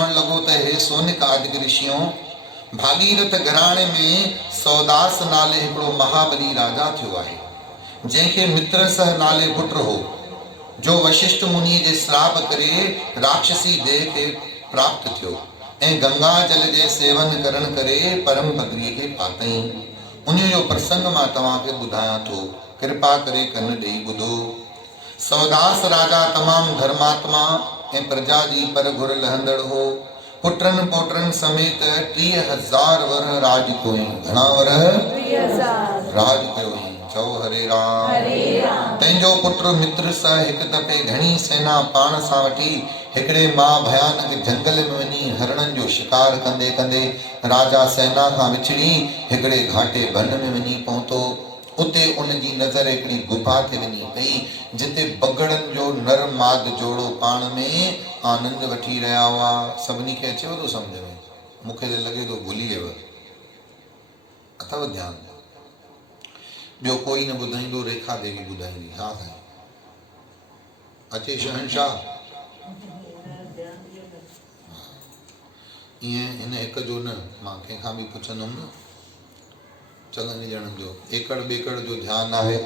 चवण लगो त हे सोनिक आदि ऋषियों, भागीरथ घराणे में सौदास नाले हिकिड़ो महाबली राजा थियो आहे, जंहिंखे मित्र सह नाले पुत्र हो, जो वशिष्ठ मुनि जे श्राप करे राक्षसी देह खे प्राप्त थियो ऐं गंगा जल जे सेवन करण करे परम पदवीअ खे पातई। उन जो प्रसंग मां तव्हांखे ॿुधायां थो, कृपा करे कन ॾेई ॿुधो। सौदास राजा तमाम धर्मात्मा ऐं प्रजा जी पर घुर लहंदड़ हो। पुत्रन पोटरन समेत 30,000 वर राज कयो। घणा वर? 30,000 राज कयो। चओ हरे राम। तंहिंजो पुत्र मित्र सां हिकु दफ़े घणी सेना पाण सां वठी हिकिड़े मां भयानक जंगल में वञी हरणनि जो शिकार कंदे कंदे राजा सेना खां विछड़ी हिकिड़े घाटे वन में वञी पहुतो। उते उन जी नज़र हिकिड़ी गुफा ते वञी पई, जिते बगड़नि जो नर माद जोड़ो पाण में आनंद वठी रहिया हुआ। सभिनी खे अचेव थो सम्झ में? मूंखे त लॻे थो भुली वियव। अथव ध्यानु? ॿियो कोई न ॿुधाईंदो, रेखा देवी ॿुधाईंदी। हा साईं, अचे शहनशाह। ईअं हिन हिकु जो न, मां कंहिंखां बि पुछंदुमि न, चङनि ॼणनि जो एकड़ ॿेकड़ जो ध्यानु आहे,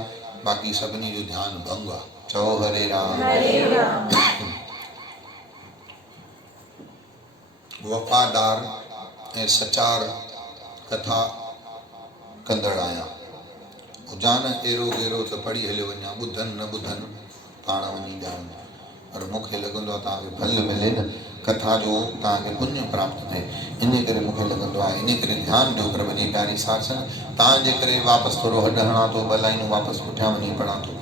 बाक़ी सभिनी जो ध्यानु भंग आहे। चओ हरे राम। वफ़ादार ऐं सचार कथा कंदड़ आहियां। हुजान एरो गेरो त पढ़ी हलियो वञा, ॿुधनि न ॿुधनि पाण वञी ॼाण। पर मूंखे लॻंदो आहे तव्हांखे फल मिले न, कथा जो तव्हांखे पुण्य प्राप्त थिए। इन करे मूंखे लॻंदो आहे, इन करे ध्यानु ॾियो प्रभु जी प्यारी सासन। तव्हांजे करे वापसि थोरो हॾु हणां थो, ॿ लाइनूं वापसि पुठियां वञी पढ़ां थो।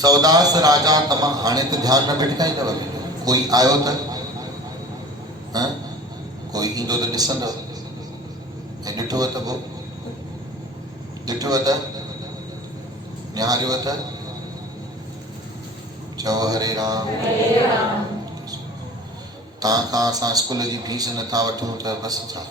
सौदास राजा तमामु, हाणे त ध्यानु न भिटकाईंदव, कोई आयो त कोई ईंदो त ॾिसंदव ऐं ॾिठो त पोइ ॾिठो त निहारियो त चओ हरे राम। तव्हां खां असां स्कूल जी फीस नथा वठूं त बसि छा,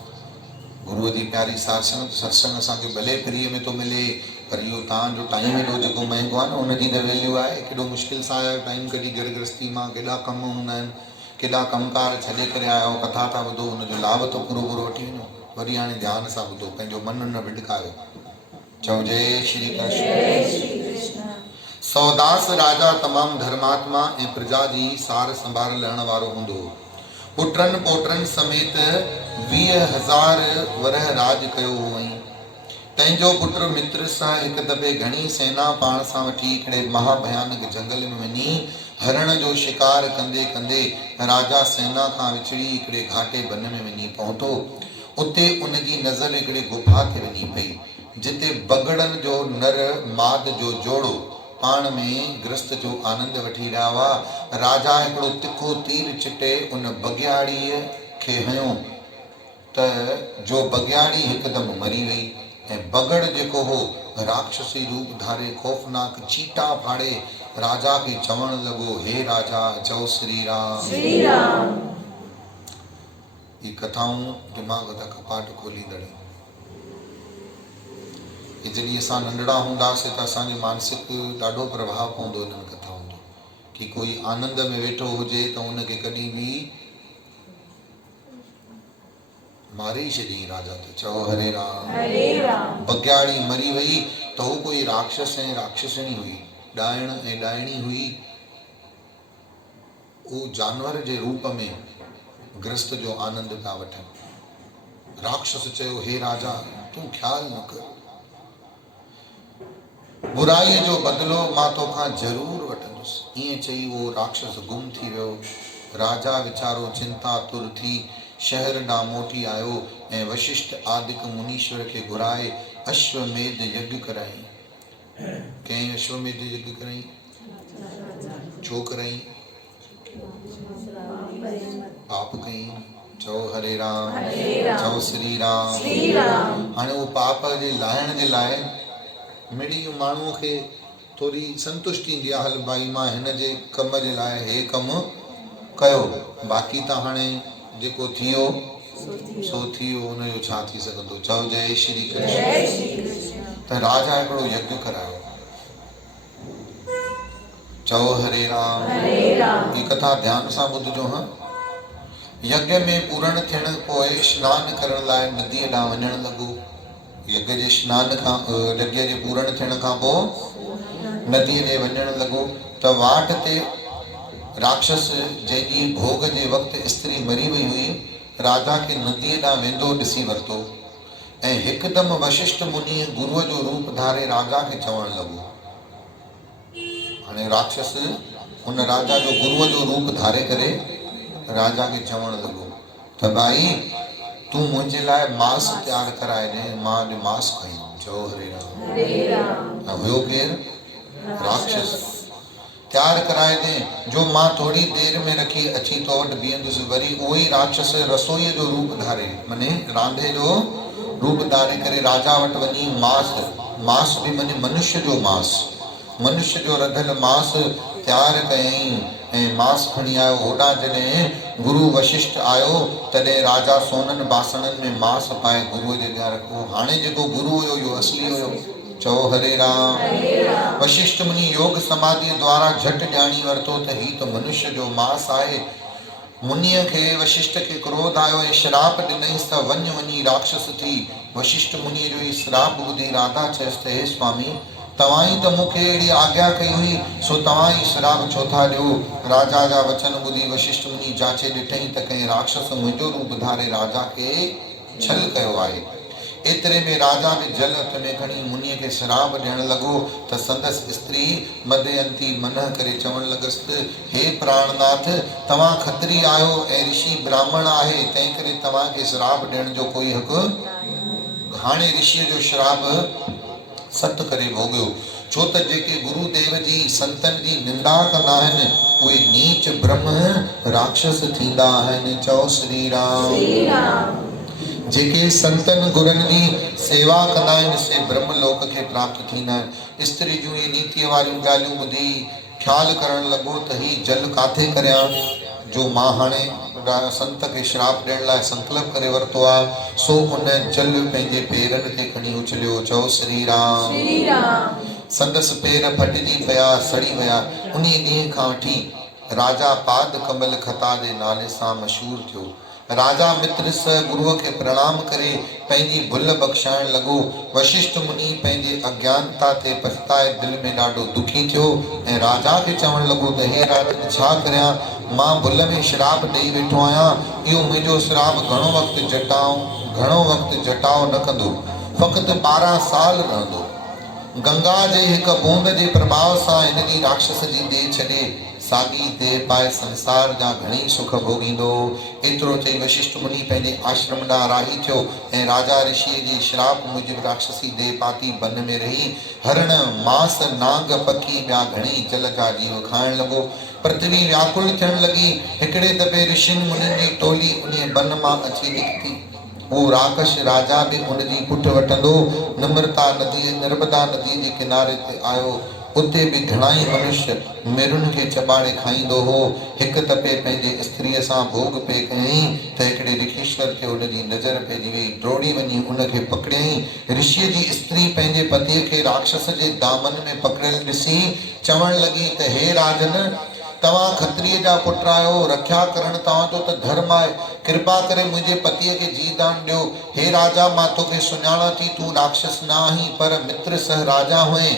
गुरूअ जी प्यारी सासन सत्संग असांखे भले फ्रीअ में थो मिले, पर इहो तव्हांजो टाइम हेॾो जेको महांगो आहे न, उनजी त वैल्यू आहे। केॾो मुश्किल सां आयो टाइम कढी, घर गृहस्थी मां केॾा कम हूंदा आहिनि, केॾा कमकार छॾे करे आयो, कथा था ॿुधो, हुनजो लाभ तो पूरो पूरो वठी वञो। वरी हाणे ध्यान सां ॿुधो, पंहिंजो मन न भिटकायो। चओ जय श्री कृष्ण। सौदास राजा तमामु धर्मात्मा ऐं प्रजा जी सार संभाल लहण वारो हूंदो। पुटरन पोटरन समेत 20,000 वरह राज कयो हुअईं। तंहिंजो पुत्र मित्र सां हिकु दफ़े घणी सेना पाण सां वठी हिकिड़े महाभयानक जंगल में वञी हरण जो शिकार कंदे कंदे राजा सेना खां विछड़ी हिकिड़े घाटे वन में वञी पहुतो। उते उन जी नज़र हिकिड़े गुफा ते वञी पई, जिते बगड़नि जो नर माद जो जोड़ो पाण में गृहस्थ जो आनंद वठी रहिया हुआ। राजा हिकिड़ो तिखो तीर चिटे उन बगियाड़ीअ खे हयो त जो बगियाड़ी हिकदमि मरी वई ऐं बगड़ जेको हो राक्षसी रूप धारे खौफनाक चीटा फाड़े राजा खे चवण लॻो, हे राजा चओ श्री राम। श्री राम। ये कथाऊं दिमाग़ जा कपाट खोलींदड़। जॾहिं असां नंढड़ा हूंदासीं त असांजे मानसिक ॾाढो प्रभाव पवंदो इन्हनि कथाउनि जो, कि कोई आनंद में वेठो हुजे त उनखे कॾहिं बि मारे ई छॾियईं राजा त। चओ हरे राम। हरे राम। बगियाड़ी मरी वई त हू कोई राक्षस ऐं राक्षसणी हुई, ॾाइण ऐं ॾाइणी हुई। उहो जानवर जे रूप में गृहस्थ जो आनंद पिया वठनि। राक्षस चयो, हे राजा तूं ख्याल न कर, बुराईअ जो बदिलो मां तोखां ज़रूर वठंदुसि। ईअं चई उहो राक्षस गुम थी वियो। राजा वीचारो चिंता तुर थी शहर ॾांहुं मोटी आयो ऐं वशिष्ठ आदिक मुनीश्वर खे घुराए अश्वमेध यज्ञ कराई। कंहिं अश्वमेध यज्ञ कराई? छो कराई? पाप कई। चओ हरे राम। चओ श्री राम। हाणे उहो पाप जे लाहिण जे लाइ मिड़ी माण्हूअ खे थोरी संतुष्टि ईंदी आहे, हल भाई मां हिन जे कम जे लाइ हे कमु कयो, बाक़ी त हाणे जेको थियो सो थियो, हुनजो छा थी सघंदो। चओ जय श्री कृष्ण। त राजा हिकिड़ो यज्ञ करायो। चओ हरे राम। ही कथा ध्यान सां ॿुधजो। हाँ, यज्ञ में पूर्ण थियण पोइ स्नान करण लाइ नदीअ ॾांहुं वञण लॻो। यज्ञ जे स्नान खां यज्ञ जे पूर्ण थियण खां पोइ नदीअ ॾे वञण लॻो त वाट ते राक्षस जंहिंजी भोग जे वक़्तु स्त्री मरी वई हुई राजा खे नदीअ ॾांहुं वेंदो ॾिसी वरितो ऐं हिकदमि वशिष्ठ मुनि गुरुअ जो रूप धारे राजा खे चवण लॻो। हाणे राक्षस उन राजा जो गुरुअ जो रूप धारे करे राजा खे चवण लॻो त भाई तूं मुंहिंजे लाइ मांस तयारु कराए ॾे, मां अॼु मांस खाईंदुमि। चओ हरे राम। हुयो केरु? राक्षस। तयारु कराए ॾे जो मां थोरी देरि में रखी अची तो वटि बीहंदुसि। वरी उहो ई राक्षस रसोईअ जो रूप धारे माने रांधे जो रूप धारे करे राजा वटि वञी मांस बि माने मनुष्य जो मांस, मनुष्य जो रधल मांस तयारु कयईं ऐं मांस खणी आयो। होॾां जॾहिं गुरु वशिष्ठ आयो तॾहिं राजा सोननि बासणनि में मांस पाए गुरुअ जे अॻियां रखो। हाणे जेको गुरु हुयो इहो असली हुयो। चओ हरे राम। वशिष्ठ मुनि योग समाधि द्वारा झटि ॼाणी वरितो त ही त मनुष्य जो मांस आहे। मुनीअ खे वशिष्ठ खे क्रोध आयो ऐं श्राप ॾिनईंसि त वञी राक्षस थी। वशिष्ठ मुनीअ जो ही श्राप ॿुधी राधा चयसि त हे स्वामी तव्हां ई त मूंखे अहिड़ी आज्ञा कई हुई, सो तव्हां ई श्राप छो था ॾियो। राजा जा वचन ॿुधी वशिष्ठ मुनि जांचे ॾिठई त कंहिं राक्षस मुंहिंजो रूप धारे राजा खे छल कयो आहे। एतिरे में राजा बि जल हथ में खणी मुनीअ खे श्राप ॾियण लॻो त संदसि स्त्री मदयंती मनह करे चवण लॻसि हे प्राणनाथ तव्हां खत्री आहियो ऐं ऋषि ब्राह्मण आहे, तंहिं करे तव्हांखे श्राप ॾियण जो कोई हक़। हाणे ऋषिअ जो श्राप सत करे भोॻियो, छो त जेके गुरुदेव जी संतनि जी निंदा कंदा आहिनि उहे नीच ब्रह्म राक्षस थींदा आहिनि। चओ श्री राम। जेके संतनि गुरनि जी सेवा कंदा आहिनि से ब्रह्म लोक खे प्राप्त थींदा आहिनि। स्त्री जूं इहे नीतिअ वारियूं ॻाल्हियूं ॿुधी ख़्यालु करण लॻो त ही जल काथे करियां जो मां हाणे संत खे श्राप ॾियण लाइ संकल्प करे वरितो आहे। सो उन जल पंहिंजे पेरनि ते खणी उछलियो। चओ श्री राम। संदसि पेर फटिजी पिया, सड़ी विया। उन ॾींहं खां वठी राजा पाद कमल खता जे नाले सां मशहूर थियो। राजा मित्र स गुरुअ खे प्रणाम करे पंहिंजी भुल बख़्शाइण लॻो। वशिष्ठ मुनि पंहिंजे अज्ञानता ते पछताए दिलि में ॾाढो दुखी थियो ऐं राजा खे चवण लॻो त हे राजन छा करियां, मां भुल में श्राप ॾेई वेठो आहियां। इहो मुंहिंजो श्राप घणो वक़्तु जटाओ न कंदो, फ़क़ति 12 साल रहंदो। गंगा जे हिकु बूंद जे प्रभाव सां हिन जी राक्षस जी देह छॾे साॻी देह पाए संसार जा घणेई सुख भोगींदो। एतिरो चई वशिष्ठ मुनि पंहिंजे आश्रम ॾांहुं राही थियो ऐं राजा ऋषिअ जे श्राप मूजिबि राक्षसी देह पाती वन में रही हरण मांस नाग पखी ॿिया घणेई जल जा जीव खाइण लॻो। पृथ्वी व्याकुल थियण लॻी। हिकिड़े दफ़े ऋषियुनि मुनियुनि जी टोली उन वन मां अची निकिती। वो राकश राजा भी उनजी पुठ वठंदो नर्मदा नदी जे किनारे ते आयो। उते भी घणाई मनुष्य मेरुनि खे चबाड़े खाईंदो हो। हिक दफ़े पंहिंजे स्त्रीअ सां भोग पे कयईं त हिकिड़े ऋषीश्वर खे उनजी नज़र पइजी वई। दौड़ी वञी उनखे पकड़ियईं। ऋषिअ जी स्त्री पंहिंजे पतीअ खे राक्षस जे दामन में पकड़ियल ॾिसी चवण लॻी त हे राजन, तव्हां खत्रीअ जा पुट आहियो, रक्षा करण तव्हांजो त धर्म आहे। कृपा करे मुंहिंजे पतीअ खे जीदान ॾियो। हे राजा, मां तोखे सुञाणां थी, तूं राक्षस न आहीं पर मित्र सह राजा हुए।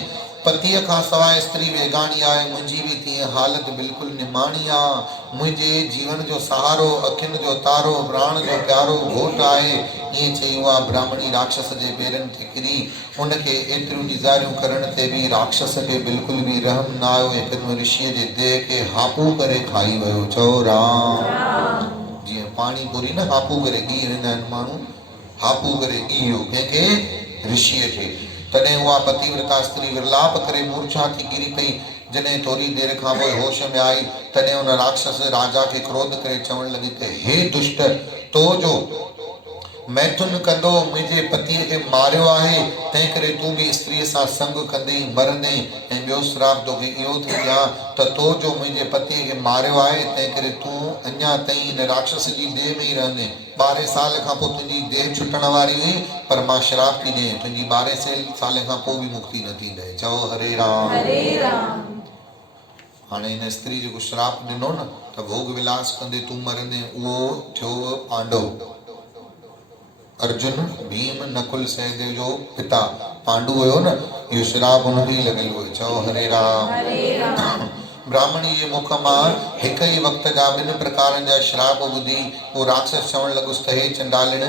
पतीअ खां सवाइ स्त्री वेगाणी आहे। मुंहिंजी बि तीअं हालत बिल्कुलु निमाणी आहे। मुंहिंजे जीवन जो सहारो, अखियुनि जो तारो, प्राण जो प्यारो घोट आहे। ईअं चई उहा ब्राह्मणी राक्षस जे पेरनि ते किरी। उनखे एतिरियूं निज़ारियूं करण ते बि राक्षस खे बिल्कुलु बि रहम न आयो। हिकदमि ऋषिअ जे देह खे हापू करे खाई वियो। चओ राम। जीअं पाणी पूरी न हापू करे ॻी वेंदा आहिनि माण्हू, हापू करे ॻी वियो कंहिंखे, ऋषिअ खे। तॾहिं उहा पतिव्रता स्त्री विरलाप करे मूर्छा थी किरी पई। जॾहिं थोरी देरि खां पोइ होश में आई तॾहिं उन राक्षस राजा खे क्रोध करे चवण लॻी त हे दुष्ट, तो जो मैथुन कंदो मुंहिंजे पतीअ खे मारियो आहे, तंहिं करे तूं बि स्त्रीअ सां संग कंदे मरंदे। ऐं ॿियो श्राप तोखे इहो थी ॾियां त तो जो मुंहिंजे पतीअ खे मारियो आहे, तंहिं करे तूं अञा ताईं हिन राक्षस जी देह में ई रहंदे। 12 साल खां पोइ तुंहिंजी देह छुटण वारी हुई, पर मां श्राप थी ॾियां, तुंहिंजी 12 साल खां पोइ बि मुक्ति न थींदे। चओ हरे राम। हरे राम। हाणे हिन स्त्री जेको श्राप ॾिनो न त भोग विलास कंदे तूं मरंदे उहो थियो पांडव। अर्जुन भीम नकुल सहदेव जो पिता पांडु हुयो न, इहो श्राप हुनखे ई लॻियल हुयो। चओ हरे राम। ब्राह्मण जे मुख मां हिक ई वक़्त जा ॿिनि प्रकारनि जा श्राप ॿुधी उहो राक्षस चवणु लॻुसि त हे चंडालिण,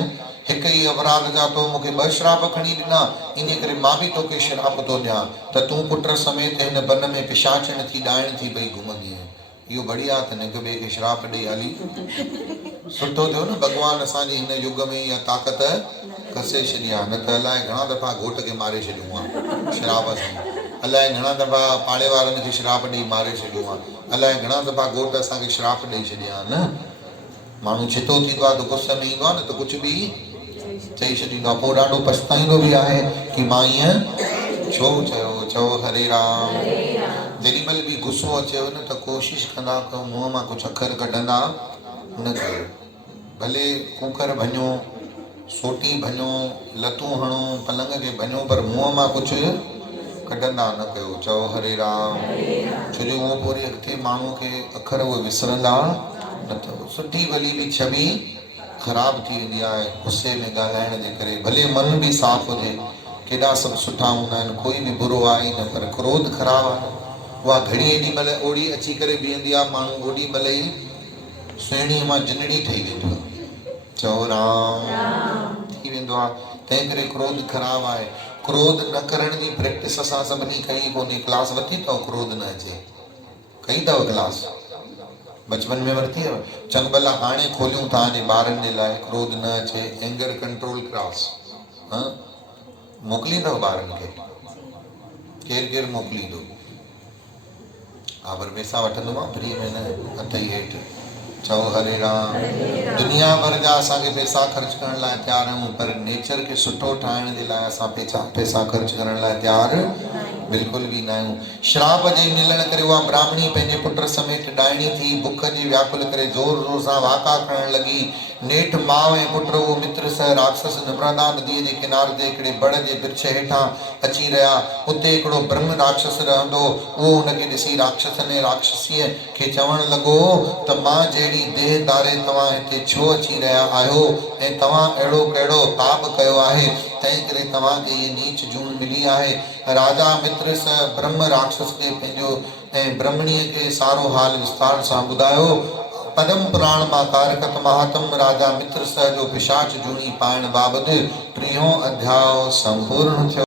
हिक ई अपराध जा तो मूंखे ॿ श्राप खणी ॾिना, इन करे मां बि तोखे श्राप थो ॾियां त तूं पुट समेत हिन बन में पिशाचण थी ॾाइण थी पई घुमंदी आहे। इहो बढ़िया अथनि, हिक ॿिए खे श्राप ॾेई हली। सुठो थियो न भॻवानु असांजे हिन युग में इहा ताक़त कसे छॾी आहे, न त अलाए घणा दफ़ा घोट खे मारे छॾियूं आहे श्राप सां, अलाए घणा दफ़ा पाड़े वारनि खे श्राप ॾेई मारे छॾियूं आहे, अलाए घणा दफ़ा घोट असांखे श्राप ॾेई छॾिया आहिनि। माण्हू छितो थींदो आहे त गुस्से में ईंदो आहे न त कुझु बि चई छॾींदो आहे, पोइ ॾाढो पछताईंदो बि आहे कि मां ईअं छो चयो। चओ हरे राम। जेॾीमहिल बि गुस्सो अचेव न त कोशिशि कंदा कयो मुंहं मां कुझु अखर कढंदा न कयो। भले कूकर भञो, सोटी भञो, लतूं हणो, पलंग खे भञो, पर मुंहं मां कुझु कढंदा न कयो। चओ हरे राम। छो जो उहो पोइ अॻिते माण्हूअ खे अखर उहे विसरंदा न अथव। सुठी भली बि छवि ख़राब थी वेंदी आहे गुस्से में ॻाल्हाइण जे करे। भले मन बि साफ़ हुजे, केॾा सभु सुठा हूंदा आहिनि, कोई बि बुरो आहे ई न, पर क्रोध ख़राबु आहे। उहा घड़ी एॾी महिल ओड़ी अची करे बीहंदी आहे, माण्हू ओॾी महिल ई सुहिणीअ मां जिनड़ी ठही वेंदो आहे। चओ राम। थी वेंदो आहे। तंहिं करे क्रोध ख़राबु आहे। क्रोध न करण जी प्रैक्टिस असां सभिनी कई कोन्हे। क्लास वरिती अथव क्रोध न अचे? कई अथव क्लास? बचपन में वरिती अथव? चङु भला हाणे खोलियूं तव्हांजे ॿारनि जे लाइ, क्रोध न अचे, एंगर कंट्रोल क्लास। मोकिलींदव ॿारनि खे? केरु केरु मोकिलींदो? हा, पर पैसा वठंदो मां फ्री में न, हथ ई हेठि। चओ हरे राम। दुनिया भर जा असांखे पैसा ख़र्च करण लाइ तयारु आहियूं, पर नेचर खे सुठो ठाहिण जे लाइ असां पैसा ख़र्च करण लाइ तयारु बिल्कुलु बि न आहियूं। श्राप जे मिलण करे उहा ब्राह्मणी पंहिंजे पुट समेत ॾाइणी थी, बुख जी व्याकुल करे ज़ोर ज़ोर सां वाका करण लॻी। नेठि माउ ऐं पुट उहो मित्र सह राक्षस नर्मदा नदीअ जे किनारे ते हिकिड़े बड़ जे वृक्ष हेठां अची रहिया। उते हिकिड़ो ब्रह्म राक्षस रहंदो। उहो हुनखे ॾिसी राक्षसन ऐं राक्षसीअ खे चवणु लॻो त मां जहिड़ी देह धारे तव्हां हिते छो अची रहिया आहियो ऐं तव्हां अहिड़ो कहिड़ो पाप कयो आहे, तंहिं करे तव्हांखे इहे नीच जून मिली आहे। राजा मित्र सह ब्रह्म राक्षस खे पंहिंजो ऐं ब्रह्मणीअ खे सारो हाल विस्तार सां ॿुधायो। पद्म पुराण मां कारकत महात्म राजा मित्र सह जो पिशाच जूणी पाइण बाबति 3हों अध्याय संपूर्ण थियो।